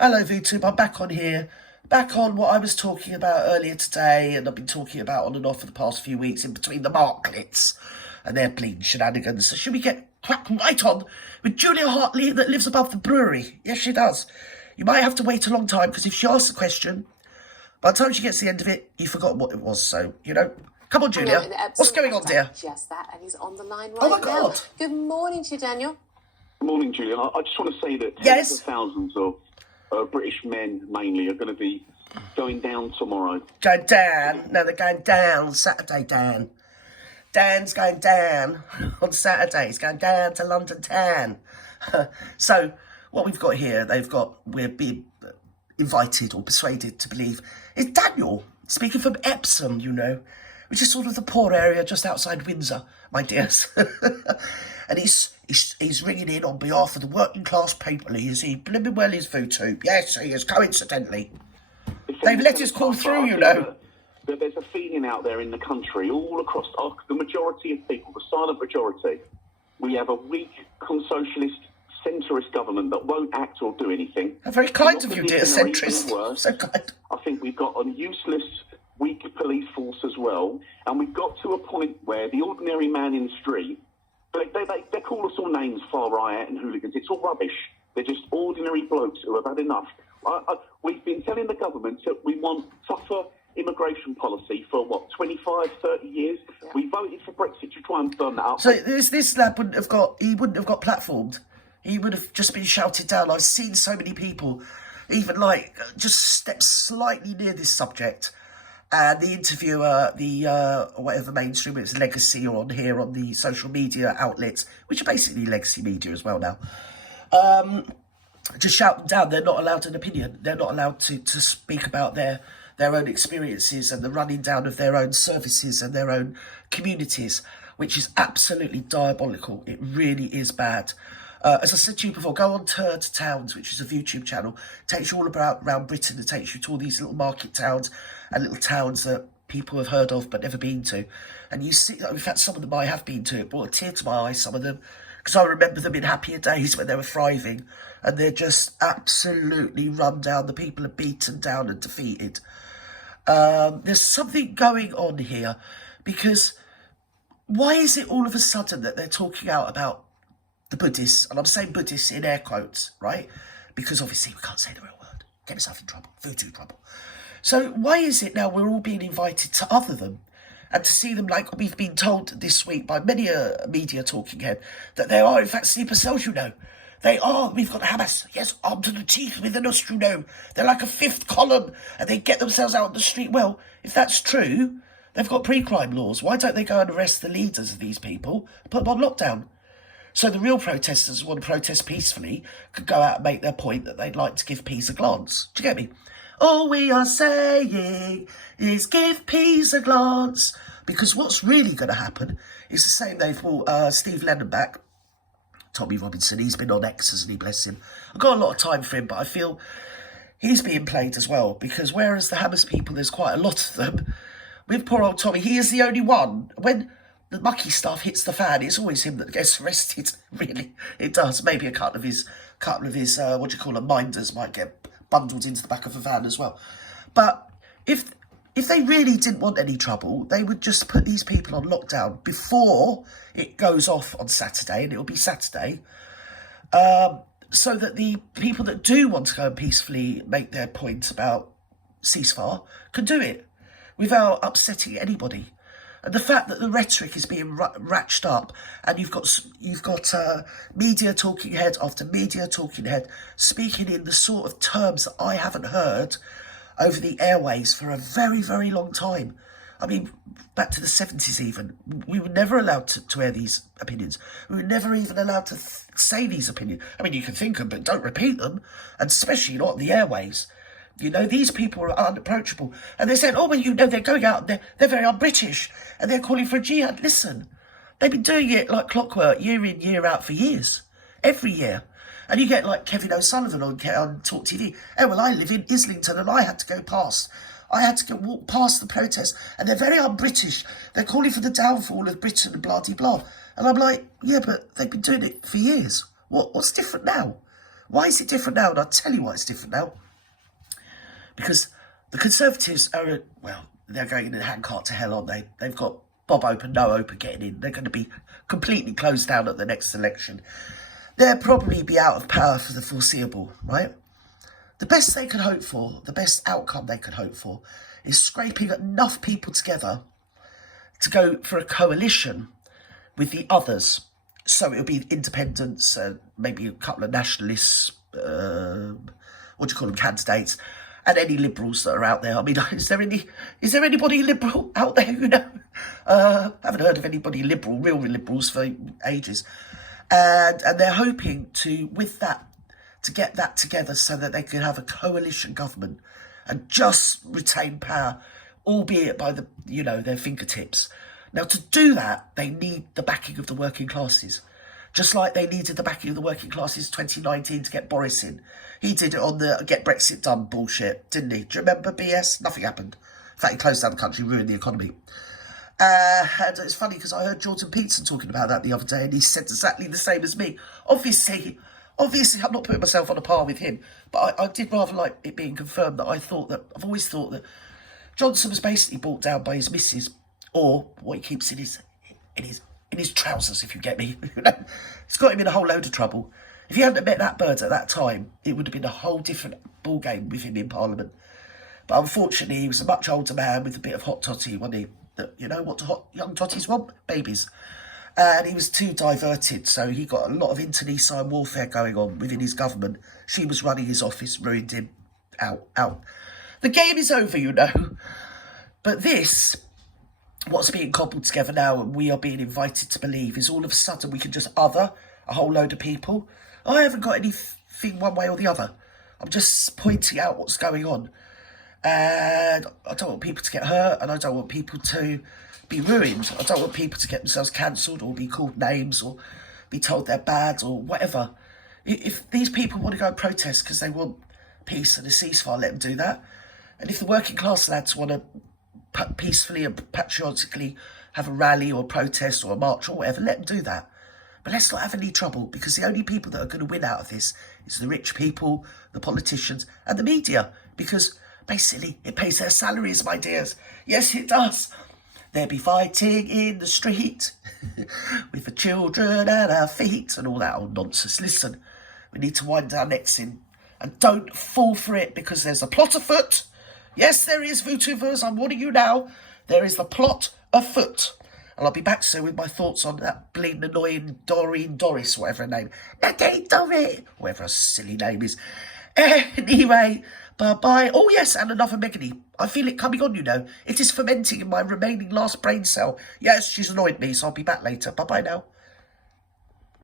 Hello VTube, I'm back on here. Back on what I was talking about earlier today, and I've been talking about on and off for the past few weeks in between the Marklets and their bleeding shenanigans. So should we get cracked right on with Julia Hartley that lives above the brewery? Yes, she does. You might have to wait a long time because if she asks a question, by the time she gets to the end of it, you've forgotten what it was. So, you know, come on, Julia. What's going on, dear? Just that, and he's on the line right Oh my now. God. Good morning to you, Daniel. Good morning, Julia. I just want to say that Yes. tens of thousands of British men, mainly, are going to be going down tomorrow. Going down. No, they're going down Saturday, Dan. Dan's going down on Saturday. He's going down to London town. So, what we've got here, we're being invited or persuaded to believe, is Daniel, speaking from Epsom, you know, which is sort of the poor area just outside Windsor, my dears. And he's ringing in on behalf of the working class people. He blimmin' well his VTube. Yes, he is, coincidentally. They've let us call through, you know. There's a feeling out there in the country, all across the majority of people, the silent majority. We have a weak, socialist, centrist government that won't act or do anything. Very kind of you, dear centrist. So kind. I think we've got a useless, weak police force as well. And we've got to a point where the ordinary man in the street, they call us all names, far right and hooligans. It's all rubbish. They're just ordinary blokes who have had enough. We've been telling the government that we want tougher immigration policy for, 25, 30 years? Yeah. We voted for Brexit to try and firm that up. So this lad wouldn't have got platformed. He would have just been shouted down. I've seen so many people even just step slightly near this subject. And the interviewer, whatever mainstream it's Legacy or on here on the social media outlets, which are basically legacy media as well now, just shout them down. They're not allowed an opinion. They're not allowed to speak about their own experiences and the running down of their own services and their own communities, which is absolutely diabolical. It really is bad. As I said to you before, go on THERE A Towns, which is a YouTube channel. It takes you all around Britain. It takes you to all these little market towns and little towns that people have heard of but never been to. And you see, in fact, some of them I have been to. It brought a tear to my eye, some of them, because I remember them in happier days when they were thriving. And they're just absolutely run down. The people are beaten down and defeated. There's something going on here, because why is it all of a sudden that they're talking out about the Buddhists, and I'm saying Buddhists in air quotes, right? Because obviously we can't say the real word. Get yourself in trouble, voodoo trouble. So why is it now we're all being invited to other them and to see them like we've been told this week by many a media talking head that they are in fact sleeper cells, you know. They are. We've got Hamas, yes, armed to the teeth with an Nostrum. They're like a fifth column and they get themselves out on the street. Well, if that's true, they've got pre-crime laws. Why don't they go and arrest the leaders of these people and put them on lockdown? So the real protesters who want to protest peacefully could go out and make their point that they'd like to give peace a glance. Do you get me? All we are saying is give peace a glance. Because what's really going to happen is the same. They've brought Steve Lennon back. Tommy Robinson, he's been on X, hasn't he, bless him. I've got a lot of time for him, but I feel he's being played as well. Because whereas the Hamas people, there's quite a lot of them, with poor old Tommy, he is the only one. When the mucky stuff hits the fan, it's always him that gets arrested. Really, it does. Maybe a couple of his what do you call them, minders might get bundled into the back of a van as well. But if they really didn't want any trouble, they would just put these people on lockdown before it goes off on Saturday, and it will be Saturday, so that the people that do want to go and peacefully make their point about ceasefire can do it without upsetting anybody. And the fact that the rhetoric is being ratcheted up, and you've got media talking head after media talking head speaking in the sort of terms that I haven't heard over the airways for a very, very long time. I mean, back to the 70s even, we were never allowed to air these opinions. We were never even allowed to say these opinions. I mean, you can think them, but don't repeat them, and especially not on the airways. You know, these people are unapproachable. And they said, oh, well, you know, they're going out and they're very un-British and they're calling for a jihad. Listen, they've been doing it like clockwork, year in, year out for years, every year. And you get like Kevin O'Sullivan on Talk TV. Oh, well, I live in Islington and I had to go past. I had to walk past the protest and they're very un-British. They're calling for the downfall of Britain and blah, blah, blah. And I'm like, yeah, but they've been doing it for years. What's different now? Why is it different now? And I'll tell you why it's different now. Because the Conservatives are, well, they're going in a handcart to hell, aren't they? They've got Bob Open, no Open getting in. They're going to be completely closed down at the next election. They'll probably be out of power for the foreseeable, right? The best they can hope for, the best outcome they can hope for, is scraping enough people together to go for a coalition with the others. So it'll be independents, maybe a couple of nationalists, candidates, and any liberals that are out there. I mean, is there anybody liberal out there, you know? Haven't heard of anybody liberal, real liberals for ages. And they're hoping to get that together so that they can have a coalition government and just retain power, albeit by their fingertips. Now, to do that, they need the backing of the working classes. Just like they needed the backing of the working classes in 2019 to get Boris in. He did it on the get Brexit done bullshit, didn't he? Do you remember BS? Nothing happened. In fact, he closed down the country, ruined the economy. And it's funny because I heard Jordan Peterson talking about that the other day, and he said exactly the same as me. Obviously, I'm not putting myself on a par with him, but I did rather like it being confirmed that I've always thought that Johnson was basically brought down by his missus, or what he keeps in his trousers, if you get me. It's got him in a whole load of trouble. If he hadn't met that bird at that time, it would have been a whole different ball game with him in Parliament. But unfortunately, he was a much older man with a bit of hot totty, wasn't he? You know what young totties want? Babies. And he was too diverted, so he got a lot of internecine warfare going on within his government. She was running his office, ruined him. Out. The game is over, you know. But this, what's being cobbled together now, and we are being invited to believe, is all of a sudden we can just other a whole load of people. I haven't got anything one way or the other. I'm just pointing out what's going on. And I don't want people to get hurt, and I don't want people to be ruined. I don't want people to get themselves cancelled or be called names or be told they're bad or whatever. If these people want to go and protest because they want peace and a ceasefire, let them do that. And if the working class lads want to peacefully and patriotically have a rally or a protest or a march or whatever, let them do that. But let's not have any trouble, because the only people that are going to win out of this is the rich people, the politicians and the media, because basically it pays their salaries, my dears. Yes, it does. They'll be fighting in the street with the children at our feet and all that old nonsense. Listen, we need to wind our necks in and don't fall for it, because there's a plot afoot. Yes, there is, VooTubers, I'm warning you now. There is the plot afoot. And I'll be back soon with my thoughts on that bleeding annoying Doreen Doris, whatever her name. Nadine Doreen, whatever her silly name is. Anyway, bye-bye. Oh, yes, and another Megany. I feel it coming on, you know. It is fermenting in my remaining last brain cell. Yes, she's annoyed me, so I'll be back later. Bye-bye now.